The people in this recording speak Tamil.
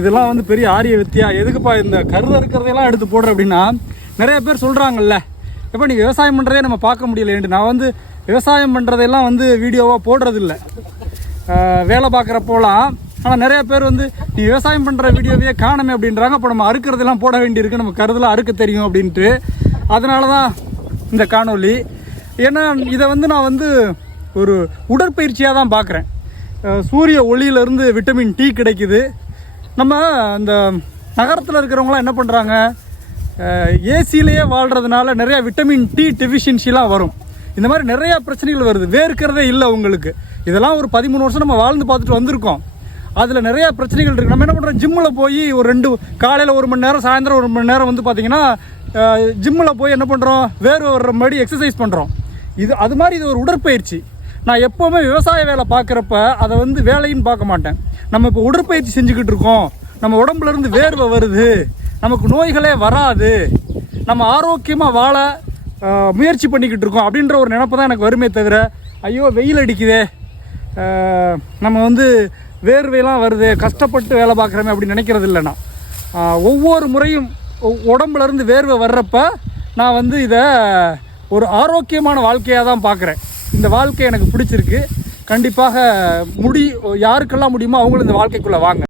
இதெல்லாம் வந்து பெரிய ஆரிய வித்தியா. எதுக்குப்பா இந்த கருத இருக்கிறதையெல்லாம் எடுத்து போடுற அப்படின்னா நிறைய பேர் சொல்கிறாங்கல்ல எப்போ நீ விவசாயம் பண்ணுறதே நம்ம பார்க்க முடியலன்ட்டு நான் வந்து விவசாயம் பண்ணுறதெல்லாம் வந்து வீடியோவாக போடுறதில்ல. வேலை பார்க்குறப்போலாம். ஆனால் நிறைய பேர் வந்து நீ விவசாயம் பண்ணுற வீடியோவையே காணுமே அப்படின்றாங்க. அப்போ நம்ம அறுக்கிறதெல்லாம் போட வேண்டியிருக்கு. நம்ம கருதில் அறுக்க தெரியும் அப்படின்ட்டு. அதனால தான் இந்த காணொளி. ஏன்னா இதை வந்து நான் வந்து ஒரு உடற்பயிற்சியாக தான் பார்க்குறேன் சூரிய ஒளியிலேருந்து விட்டமின் டி கிடைக்குது. நம்ம இந்த நகரத்தில் இருக்கிறவங்களாம் என்ன பண்ணுறாங்க ஏசிலேயே வாழ்கிறதுனால நிறையா விட்டமின் டி டெஃபிஷியன்சிலாம் வரும். இந்த மாதிரி நிறையா பிரச்சனைகள் வருது. வேர்க்கிறதே இல்லை உங்களுக்கு. இதெல்லாம் ஒரு பதிமூணு வருஷம் நம்ம வாழ்ந்து பார்த்துட்டு வந்திருக்கோம். அதில் நிறையா பிரச்சனைகள் இருக்குது நம்ம என்ன பண்ணுறோம் ஜிம்மில் போய் ஒரு ரெண்டு காலையில் ஒரு மணி நேரம் சாயந்தரம் ஒரு மணி நேரம் வந்து பார்த்திங்கன்னா ஜிம்மில் போய் என்ன பண்ணுறோம் வேர்வை வர்ற மாதிரி எக்ஸசைஸ் பண்ணுறோம் இது அது மாதிரி இது ஒரு உடற்பயிற்சி. நான் எப்போவுமே விவசாய வேலை பார்க்குறப்ப அதை வந்து வேலைன்னு பார்க்க மாட்டேன். நம்ம இப்போ உடற்பயிற்சி செஞ்சுக்கிட்டு இருக்கோம். நம்ம உடம்புல இருந்து வேர்வை வருது. நமக்கு நோய்களே வராது. நம்ம ஆரோக்கியமாக வாழ முயற்சி பண்ணிக்கிட்டு இருக்கோம் அப்படின்ற ஒரு நினப்பு தான் எனக்கு வருமே தவிர ஐயோ வெயில் அடிக்குதே. நம்ம வந்து வேர்வையெல்லாம் வருது கஷ்டப்பட்டு வேலை பார்க்குறோமே அப்படின்னு நினைக்கிறது இல்லைண்ணா நான் ஒவ்வொரு முறையும் உடம்புலேருந்து வேர்வை வர்றப்ப நான் வந்து இதை ஒரு ஆரோக்கியமான வாழ்க்கையாக தான் பார்க்குறேன். இந்த வாழ்க்கை எனக்கு பிடிச்சிருக்கு. கண்டிப்பாக முடி யாருக்கெல்லாம் முடியுமோ அவங்களும் இந்த வாழ்க்கைக்குள்ளே வாங்க.